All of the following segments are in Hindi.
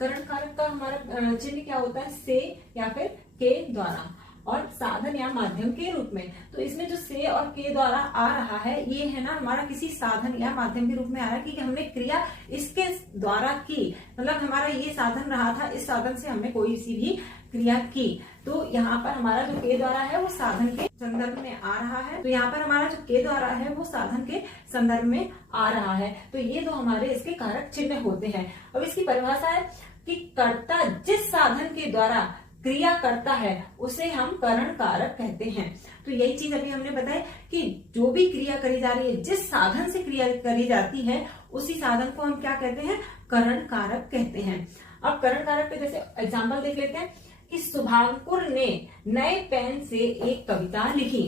करण कारक का हमारा चिन्ह क्या होता है, से या फिर के द्वारा, और साधन या माध्यम के रूप में। तो इसमें जो से और के द्वारा आ रहा है, ये है ना हमारा किसी साधन या माध्यम के रूप में आ रहा है, क्योंकि हमने क्रिया इसके द्वारा की, मतलब हमारा ये साधन रहा था, इस साधन से हमने कोई सी भी क्रिया की। तो यहाँ पर हमारा जो के द्वारा है वो साधन के संदर्भ में आ रहा है। तो यहाँ पर हमारा जो के द्वारा है वो साधन के संदर्भ में आ रहा है। तो ये तो हमारे इसके कारक चिन्ह होते हैं। अब इसकी परिभाषा है कि कर्ता जिस साधन के द्वारा क्रिया करता है उसे हम करण कारक कहते हैं। तो यही चीज अभी हमने बताया कि जो भी क्रिया करी जा रही है, जिस साधन से क्रिया करी जाती है, उसी साधन को हम क्या कहते हैं, करण कारक कहते हैं। अब करण कारक पे जैसे एग्जाम्पल देख लेते हैं कि शुभांकुर ने नए पेन से एक कविता लिखी।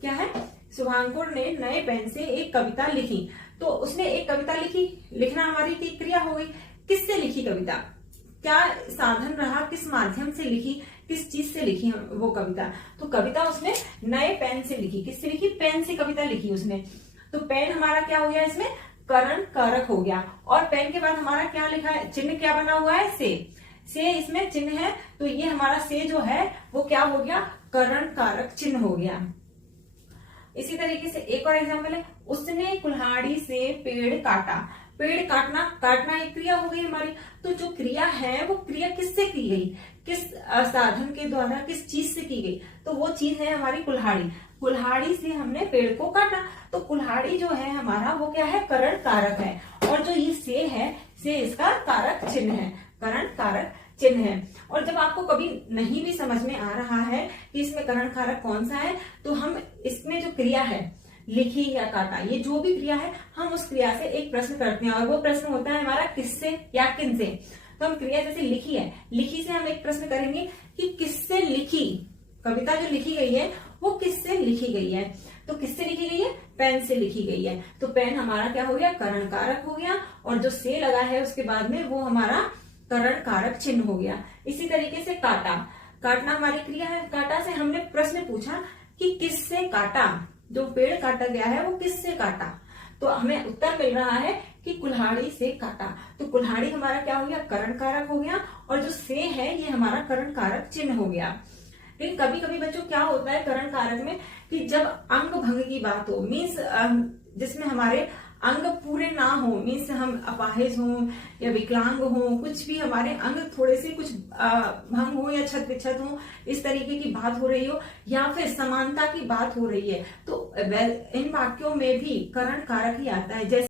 क्या है, शुभांकुर ने नए पेन से एक कविता लिखी। तो उसने एक कविता लिखी, लिखना हमारी की क्रिया हो गई। किससे लिखी कविता, क्या साधन रहा, किस माध्यम से लिखी, किस चीज से लिखी वो कविता। तो कविता उसने नए पेन से लिखी। किससे लिखी, पेन से कविता लिखी उसने। तो पेन हमारा क्या हो गया, इसमें करण कारक हो गया। और पेन के बाद हमारा क्या लिखा है, चिन्ह क्या बना हुआ है, से इसमें चिन्ह है। तो ये हमारा से जो है वो क्या हो गया, करण कारक चिन्ह हो गया। इसी तरीके से एक और एग्जाम्पल है, उसने कुल्हाड़ी से पेड़ काटा। पेड़ काटना एक क्रिया हो गई हमारी। तो जो क्रिया है वो क्रिया किससे की गई, किस साधन के द्वारा, किस चीज से की गई। तो वो चीज है हमारी कुल्हाड़ी। कुल्हाड़ी से हमने पेड़ को काटा। तो कुल्हाड़ी जो है हमारा वो क्या है, करण कारक है। और जो ये से है, से इसका कारक चिन्ह है, करण कारक चिन्ह है। और जब आपको कभी नहीं भी समझ में आ रहा है कि इसमें करण कारक कौन सा है, तो हम इसमें जो क्रिया है, लिखी या काटा, ये जो भी क्रिया है, हम उस क्रिया से एक प्रश्न करते हैं। और वो प्रश्न होता है हमारा किससे या किन से। तो हम क्रिया जैसे लिखी है, लिखी से हम एक प्रश्न करेंगे कि किससे लिखी, कविता जो लिखी गई है वो किससे लिखी गई है। तो किससे लिखी गई है, पेन से लिखी गई है। तो पेन हमारा क्या हो गया, करण कारक हो गया। और जो से लगा है उसके बाद में वो हमारा करण कारक चिन्ह हो गया। इसी तरीके से काटा, काटना हमारी क्रिया है। काटा से हमने प्रश्न पूछा कि किससे काटा, जो पेड़ काटा गया है वो किससे काटा। तो हमें उत्तर मिल रहा है कि कुल्हाड़ी से काटा। तो कुल्हाड़ी हमारा क्या हो गया, करण कारक हो गया। और जो से है ये हमारा करण कारक चिन्ह हो गया। लेकिन कभी कभी बच्चों क्या होता है करण कारक में, कि जब अंग भंग की बात हो, मीन्स जिसमें हमारे अंग पूरे ना हो, मीन्स हम अपाहिज हों या विकलांग हों, कुछ भी हमारे अंग थोड़े से कुछ भंग हो या छत विक्षत हो, इस तरीके की बात हो रही हो, या फिर समानता की बात हो रही है, तो इन वाक्यों में भी करण कारक ही आता है। जैसे